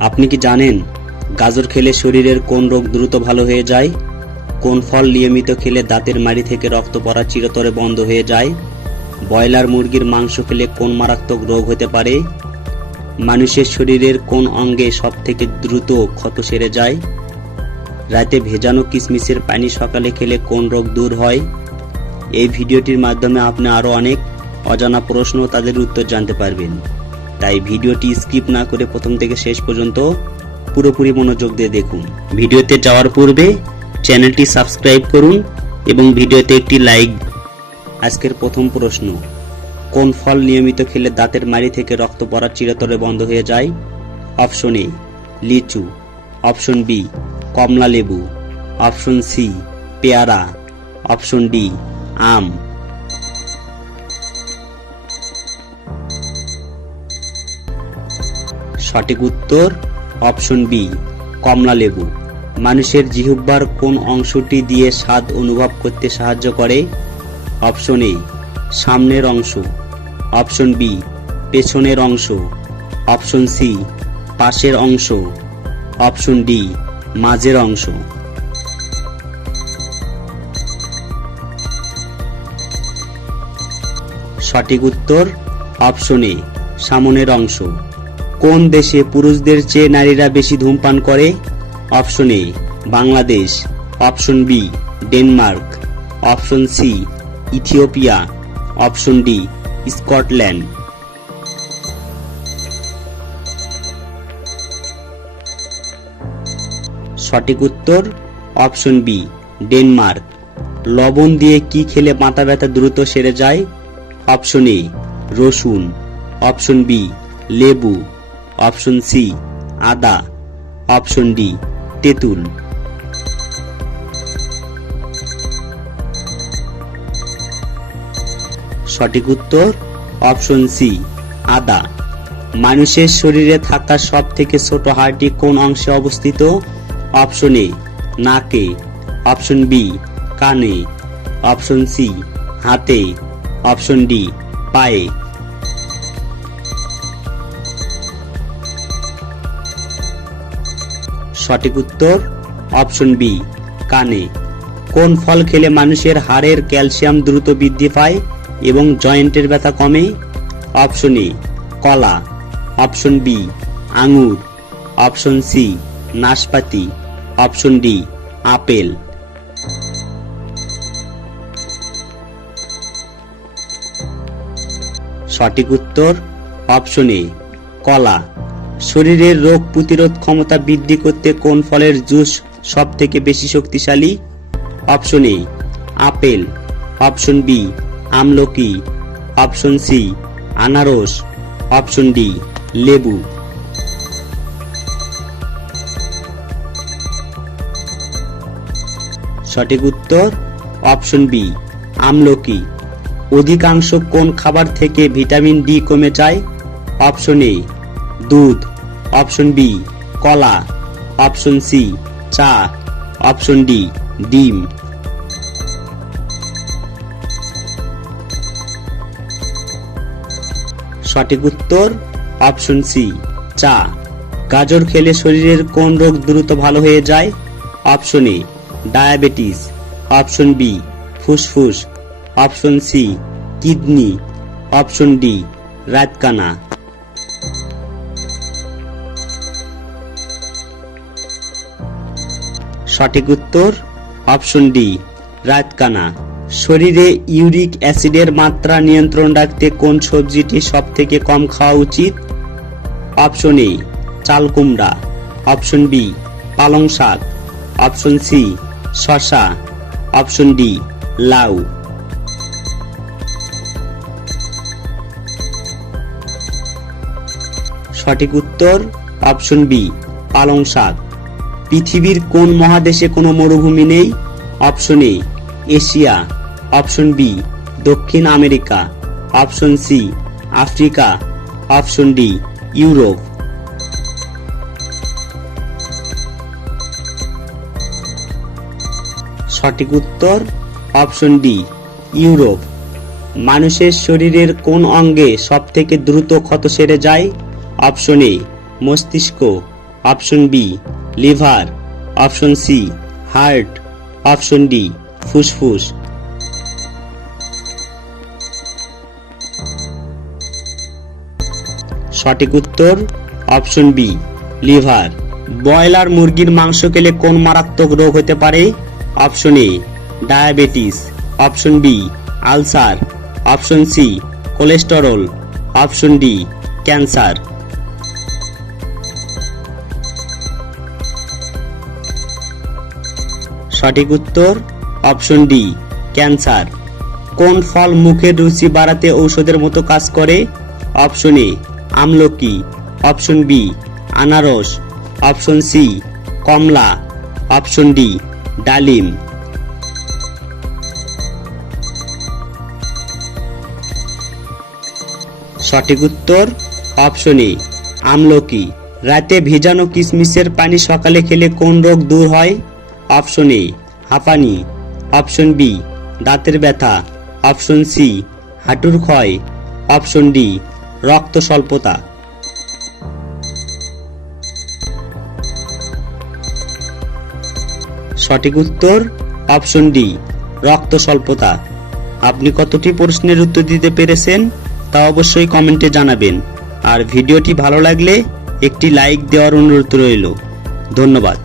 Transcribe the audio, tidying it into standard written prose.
আপনি কি জানেন গাজর খেলে শরীরের কোন রোগ দ্রুত ভালো হয়ে যায়? কোন ফল নিয়মিত খেলে দাঁতের মাড়ি থেকে রক্ত পড়া চিরতরে বন্ধ হয়ে যায়? ব্রয়লার মুরগির মাংস খেলে কোন মারাত্মক রোগ হতে পারে? মানুষের শরীরের কোন অঙ্গে সবথেকে দ্রুত ক্ষত সেরে যায়? রাতে ভেজানো কিশমিশের পানি সকালে খেলে কোন রোগ দূর হয়? এই ভিডিওটির মাধ্যমে আপনি আরো অনেক অজানা প্রশ্ন ও তাদের উত্তর জানতে পারবেন। তাই ভিডিওটি স্কিপ না করে প্রথম থেকে শেষ পর্যন্ত পুরোপুরি মনোযোগ দিয়ে দেখুন। ভিডিওতে যাওয়ার পূর্বে চ্যানেলটি সাবস্ক্রাইব করুন এবং ভিডিওতে একটি লাইক। আজকের প্রথম প্রশ্ন, কোন ফল নিয়মিত খেলে দাঁতের মাড়ি থেকে রক্ত পড়া চিরতরে বন্ধ হয়ে যায়? অপশন এ লিচু, অপশন বি কমলা লেবু, অপশন সি পেয়ারা, অপশন ডি আম। সঠিক উত্তর অপশন বি কমলা লেবু। মানুষের জিহ্বার কোন অংশটি দিয়ে স্বাদ অনুভব করতে সাহায্য করে? অপশন এ সামনের অংশ, অপশন বি পেছনের অংশ, অপশন সি পাশের অংশ, অপশন ডি মাঝের অংশ। সঠিক উত্তর অপশন এ সামনের অংশ। কোন দেশে পুরুষদের চেয়ে নারীরা বেশি ধূমপান করে? Option A Bangladesh, option B Denmark, option C Ethiopia, option D Scotland. সঠিক উত্তর অপশন বি ডেনমার্ক। লবণ দিয়ে কি খেলে মাথা ব্যথা দ্রুত সেরে যায়? অপশন এ রসুন, অপশন বি লেবু, অপশন সি আদা, অপশন ডি তেঁতুল। সঠিক উত্তর অপশন সি আদা। মানুষের শরীরে থাকা সব থেকে ছোট হাড়টি কোন অংশে অবস্থিত? অপশন এ নাকে, অপশন বি কানে, অপশন সি হাতে, অপশন ডি পায়ে। সঠিক উত্তর অপশন বি কানে। কোন ফল খেলে মানুষের হাড়ের ক্যালসিয়াম দ্রুত বৃদ্ধি পায় এবং জয়েন্টের ব্যথা কমে? অপশন এ কলা, অপশন বি আঙ্গুর, অপশন সি নাশপাতি, অপশন ডি আপেল। সঠিক উত্তর অপশন এ কলা। শরীরের রোগ প্রতিরোধ ক্ষমতা বৃদ্ধি করতে কোন ফলের জুস সব থেকে বেশি শক্তিশালী? Option A apple, option B আমলকি, অপশন সি আনারস, অপশন ডি লেবু। সঠিক উত্তর অপশন বি আমলকি। অধিকাংশ কোন খাবার থেকে ভিটামিন ডি কমে যায়? অপশন এ দুধ, অপশন বি কলা, অপশন সি চা, অপশন ডি ডিম। সঠিক উত্তর অপশন সি চা। গাজর খেলে শরীরের কোন রোগ দ্রুত ভালো হয়ে যায়? Option A diabetes, option B ফুসফুস, option C kidney, option D রাতকানা। সঠিক উত্তর অপশন ডি রাতকানা। শরীরে ইউরিক অ্যাসিডের মাত্রা নিয়ন্ত্রণ রাখতে কোন সবজিটি সব থেকে কম খাওয়া উচিত? অপশন এ চাল কুমড়া, অপশন বি পালং শাক, অপশন সি শসা, অপশন ডি লাউ। সঠিক উত্তর অপশন বি পালং শাক। পৃথিবীর কোন মহাদেশে কোনো মরুভূমি নেই? Option A Asia, option B দক্ষিণ America, option C Africa, option D Europe. সঠিক উত্তর অপশন ডি ইউরোপ। মানুষের শরীরের কোন অঙ্গে সবথেকে দ্রুত ক্ষত সেরে যায়? অপশন এ মস্তিষ্ক, option B liver, option C heart, option D ফুসফুস। সঠিক উত্তর অপশন বি লিভার। ব্রয়লার মুরগির মাংস খেলে কোন মারাত্মক রোগ হতে পারে? Option A diabetes, option B ulcer, option C cholesterol, option D cancer. সঠিক উত্তর অপশন ডি ক্যান্সার। কোন ফল মুখের রুচি বাড়াতে ঔষধের মতো কাজ করে? অপশন এ আমলকি, অপশন বি আনারস, অপশন সি কমলা, অপশন ডি ডালিম। সঠিক উত্তর অপশন এ আমলকি। রাতে ভিজানো কিশমিশের পানি সকালে খেলে কোন রোগ দূর হয়? অপশন এ হাঁপানি, অপশন বি দাঁতের ব্যথা, অপশন সি হাঁটুর ক্ষয়, অপশন ডি রক্ত স্বল্পতা। সঠিক উত্তর অপশন ডি রক্ত স্বল্পতা। আপনি কতটি প্রশ্নের উত্তর দিতে পেরেছেন তা অবশ্যই কমেন্টে জানাবেন। আর ভিডিওটি ভালো লাগলে একটি লাইক দেওয়ার অনুরোধ রইল। ধন্যবাদ।